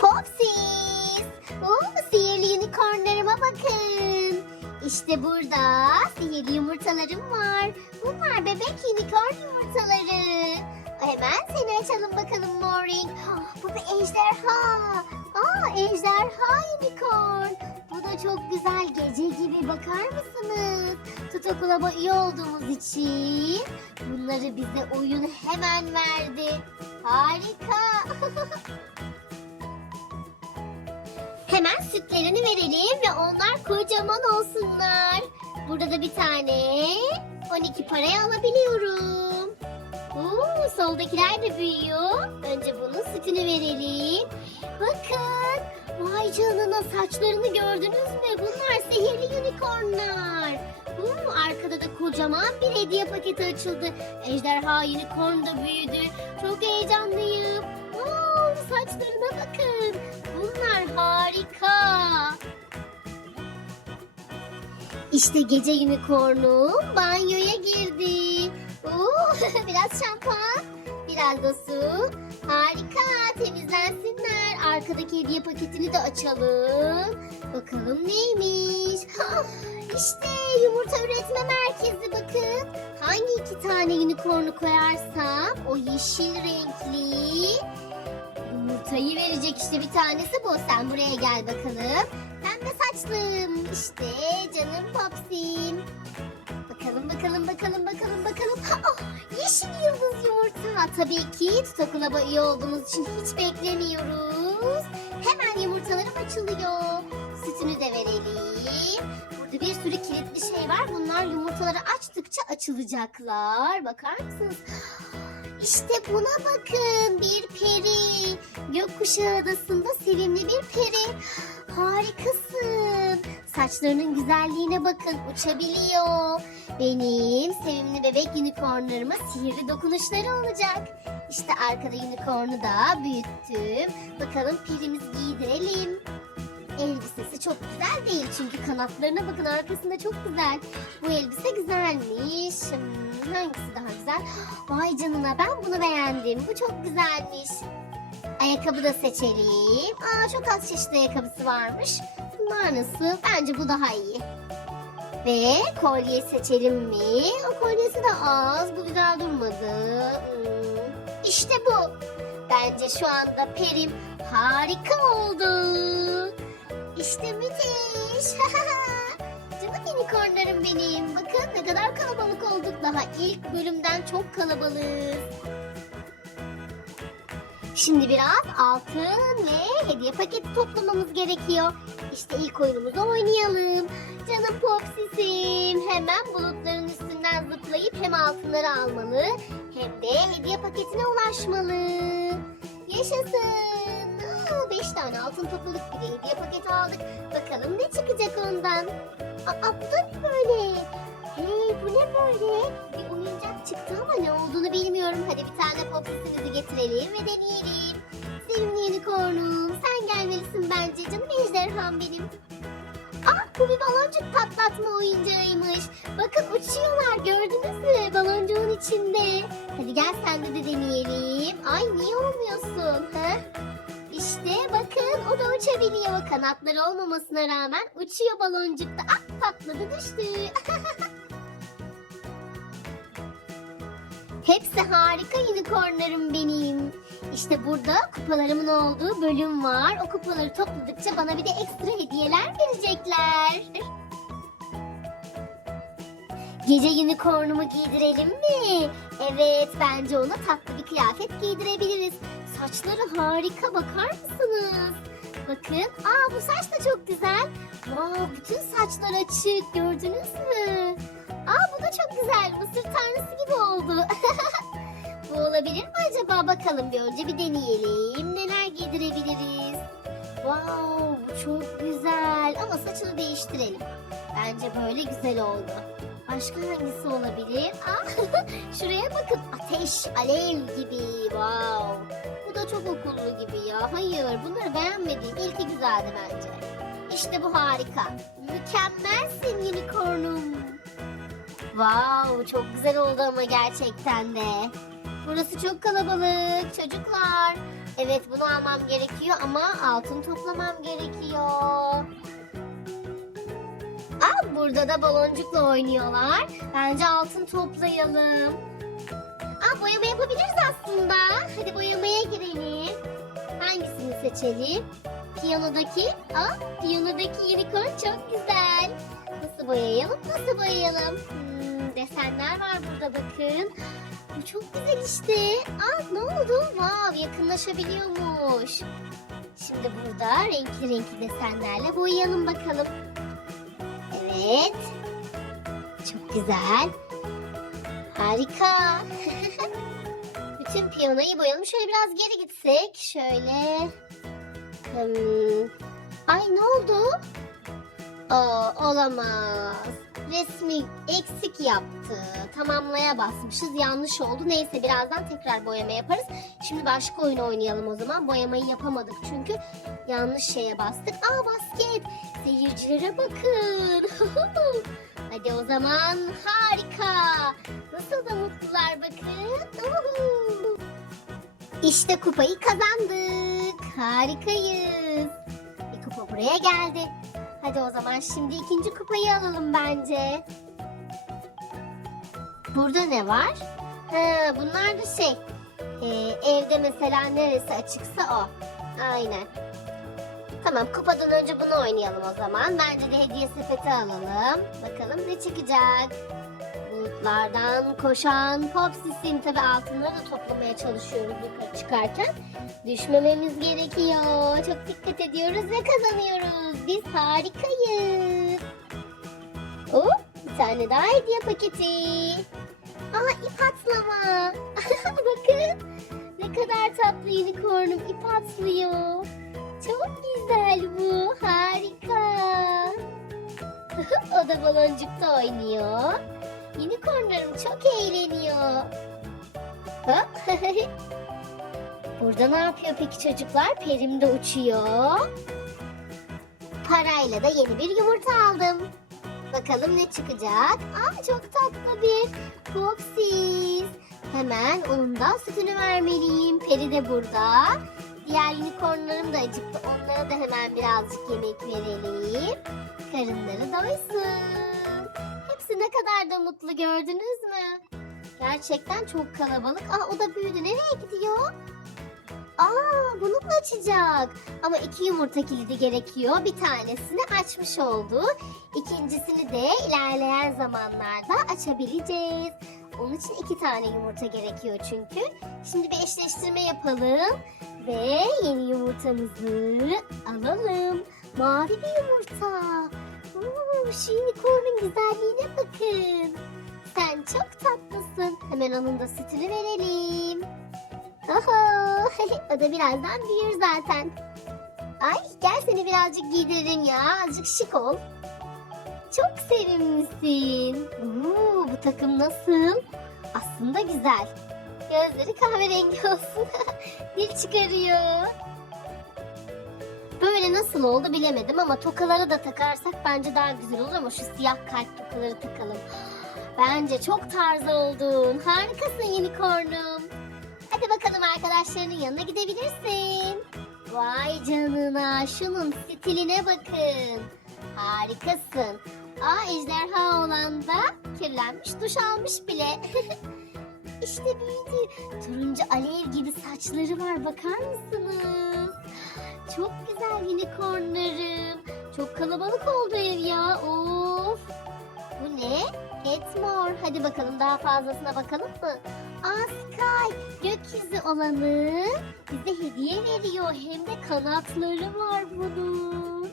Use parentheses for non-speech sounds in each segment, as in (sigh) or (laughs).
Popsiz. Oo, sihirli unicornlarıma bakın. İşte burada sihirli yumurtalarım var. Bunlar bebek unicorn yumurtaları. Hemen seni açalım bakalım Morning. Ah, Bu bir ejderha. Aa, ejderha unicorn. Bu da çok güzel gece gibi bakar mısınız? Tuto Club'a üye olduğumuz için bunları bize oyun hemen verdi. Harika. (laughs) Hemen sütlerini verelim ve onlar kocaman olsunlar. Burada da bir tane 12 paraya alabiliyorum. Oo, soldakiler de büyüyor. Önce bunun sütünü verelim. Bakın. Vay canına saçlarını gördünüz mü? Bunlar sihirli unicornlar. Oo, arkada da kocaman bir hediye paketi açıldı. Ejderha unicorn da büyüdü. Çok heyecanlıyım. Oo, saçlarına bakın. Bunlar harika. İşte gece unicornum banyoya girdi. Oo, (laughs) biraz şampuan, biraz da su. Harika, temizlensinler. Arkadaki hediye paketini de açalım. Bakalım neymiş. Ah, İşte yumurta üretme merkezi bakın. Hangi iki tane unicornu koyarsam o yeşil renkli yumurtayı verecek işte bir tanesi bu. Sen buraya gel bakalım. Pembe saçlım. İşte canım Popsim. Bakalım bakalım bakalım bakalım bakalım. Ah, yeşil yıldız yumurta. Tabii ki Tuto Club'a üye olduğumuz için hiç beklemiyoruz. Hemen yumurtalarım açılıyor. Sütünü de verelim. Burada bir sürü kilitli şey var. Bunlar yumurtaları açtıkça açılacaklar. Bakar mısınız? İşte buna bakın bir peri. Gökkuşağı adasında sevimli bir peri. Harikasın. Saçlarının güzelliğine bakın uçabiliyor. Benim sevimli bebek unicornlarıma sihirli dokunuşları olacak. İşte arkada unicornu da büyüttüm. Bakalım perimiz giydirelim. Elbisesi çok güzel değil çünkü kanatlarına bakın arkasında çok güzel. Bu elbise güzelmiş. Hmm, hangisi daha güzel? Vay canına ben bunu beğendim. Bu çok güzelmiş. Ayakkabı da seçelim. Aa çok az çeşitli ayakkabısı varmış. Bunlar nasıl? Bence bu daha iyi. Ve kolye seçelim mi? O kolyesi de az. Bu güzel durmadı. Hmm, İşte bu. Bence şu anda perim harika oldu. İşte müthiş. (laughs) Canım unicornlarım benim. Bakın ne kadar kalabalık olduk. Daha ilk bölümden çok kalabalığız. Şimdi biraz altın ve hediye paketi toplamamız gerekiyor. İşte ilk oyunumuzu oynayalım. Canım Popsis'im hemen bulutların üstünden zıplayıp hem altınları almalı hem de hediye paketine ulaşmalı. Yaşasın. Aa, beş tane altın topladık bir hediye paketi aldık. Bakalım ne çıkacak ondan. Aa, bu da ne böyle? Hey bu ne böyle? Bir oyuncak çıktı ama ne olduğunu bilmiyorum. Hadi bir tane popsisimizi getirelim ve deneyelim. Sevimli unicornum sen gelmelisin bence canım ejderham benim. Ah bu bir baloncuk patlatma oyuncağıymış. Bakın uçuyorlar gördünüz mü baloncuğun içinde. Hadi gel sen de, de deneyelim. Ay niye olmuyorsun? Ha? İşte bakın o da uçabiliyor. Kanatları olmamasına rağmen uçuyor baloncukta. Ah patladı düştü. (laughs) Hepsi harika unicornlarım benim. İşte burada kupalarımın olduğu bölüm var. O kupaları topladıkça bana bir de ekstra hediyeler verecekler. Gece unicornumu giydirelim mi? Evet bence ona tatlı bir kıyafet giydirebiliriz. Saçları harika bakar mısınız? Bakın aa bu saç da çok güzel. Wow bütün saçlar açık gördünüz mü? Aa bu da çok güzel mısır tanrısı gibi oldu. (laughs) bu olabilir mi acaba bakalım bir önce bir deneyelim. Neler giydirebiliriz? Wow bu çok güzel ama saçını değiştirelim. Bence böyle güzel oldu. Başka hangisi olabilir? Aa, (laughs) şuraya bakın ateş, alev gibi. Wow. Bu da çok okullu gibi ya. Hayır bunları beğenmedim. İlki güzeldi bence. İşte bu harika. Mükemmelsin unicornum. Wow çok güzel oldu ama gerçekten de. Burası çok kalabalık çocuklar. Evet bunu almam gerekiyor ama altın toplamam gerekiyor. Aa, burada da baloncukla oynuyorlar. Bence altın toplayalım. Girelim. Hangisini seçelim? Piyanodaki. Aa, piyanodaki unicorn çok güzel. Nasıl boyayalım? Nasıl boyayalım? Hmm, desenler var burada bakın. Bu çok güzel işte. Aa, ne oldu? Wow, yakınlaşabiliyormuş. Şimdi burada renkli renkli desenlerle boyayalım bakalım. Evet. Çok güzel. Harika. (laughs) Bütün piyanoyu boyayalım. Şöyle biraz geri gitsek. Şöyle. Hmm. Ay ne oldu? Aa, olamaz. Resmi eksik yaptı. Tamamlaya basmışız. Yanlış oldu. Neyse birazdan tekrar boyama yaparız. Şimdi başka oyun oynayalım o zaman. Boyamayı yapamadık çünkü yanlış şeye bastık. Aa basket. Seyircilere bakın. (laughs) Hadi o zaman harika. Nasıl da mutlular bakın. İşte kupayı kazandık. Harikayız. Bir kupa buraya geldi. Hadi o zaman şimdi ikinci kupayı alalım bence. Burada ne var? Ha, bunlar da şey. e, evde mesela neresi açıksa o. Aynen. Tamam kupadan önce bunu oynayalım o zaman. Bence de hediye sepeti alalım. Bakalım ne çıkacak. Bulutlardan koşan Popsis'in tabi altınları da toplamaya çalışıyoruz yukarı çıkarken. Düşmememiz gerekiyor. Çok dikkat ediyoruz ve kazanıyoruz. Biz harikayız. Oh, bir tane daha hediye paketi. Aa ip atlama. (laughs) Bakın ne kadar tatlı unicornum ip atlıyor. Çok güzel bu. Harika. (laughs) o da baloncukta oynuyor. Unicornlarım çok eğleniyor. Hop. (laughs) Burada ne yapıyor peki çocuklar? Perim de uçuyor. Parayla da yeni bir yumurta aldım. Bakalım ne çıkacak? Aa çok tatlı bir Foxys. Hemen onun da sütünü vermeliyim. Peri de burada. Diğer unicornlarım da acıktı. Onlara da hemen birazcık yemek verelim. Karınları doysun. Hepsi ne kadar da mutlu gördünüz mü? Gerçekten çok kalabalık. Aa o da büyüdü. Nereye gidiyor? Aa bunu mu açacak? Ama iki yumurta kilidi gerekiyor. Bir tanesini açmış oldu. İkincisini de ilerleyen zamanlarda açabileceğiz. Onun için iki tane yumurta gerekiyor çünkü. Şimdi bir eşleştirme yapalım. Ve yeni yumurtamızı alalım. Mavi bir yumurta. Oo, şu unicornun güzelliğine bakın. Sen çok tatlısın. Hemen onun da sütünü verelim. Oho, (laughs) o da birazdan büyür zaten. Ay gel seni birazcık giydiririm ya. Azıcık şık ol. Çok sevimlisin. Oo, bu takım nasıl? Aslında güzel. Gözleri kahverengi olsun. (laughs) Dil çıkarıyor. Böyle nasıl oldu bilemedim ama tokaları da takarsak bence daha güzel olur ama şu siyah kalp tokaları takalım. Bence çok tarz oldun. Harikasın unicornum. Hadi bakalım arkadaşlarının yanına gidebilirsin. Vay canına şunun stiline bakın. Harikasın. Aa ejderha olan da kirlenmiş duş almış bile. (laughs) işte büyüdü. Turuncu alev gibi saçları var bakar mısınız? Çok güzel unicornlarım. Çok kalabalık oldu ev ya. Of. Bu ne? Etmor. Hadi bakalım daha fazlasına bakalım mı? Aa Sky. Gökyüzü olanı bize hediye veriyor. Hem de kanatları var bunun.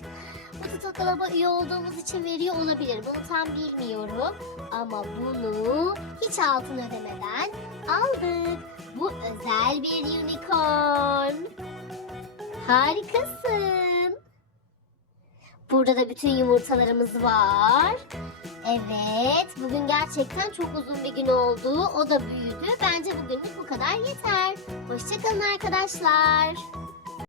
Bu Tutokalaba üye olduğumuz için veriyor olabilir. Bunu tam bilmiyorum. Ama bunu hiç altın ödemeden aldık. Bu özel bir unicorn. Harikasın. Burada da bütün yumurtalarımız var. Evet, bugün gerçekten çok uzun bir gün oldu. O da büyüdü. Bence bugünlük bu kadar yeter. Hoşçakalın arkadaşlar.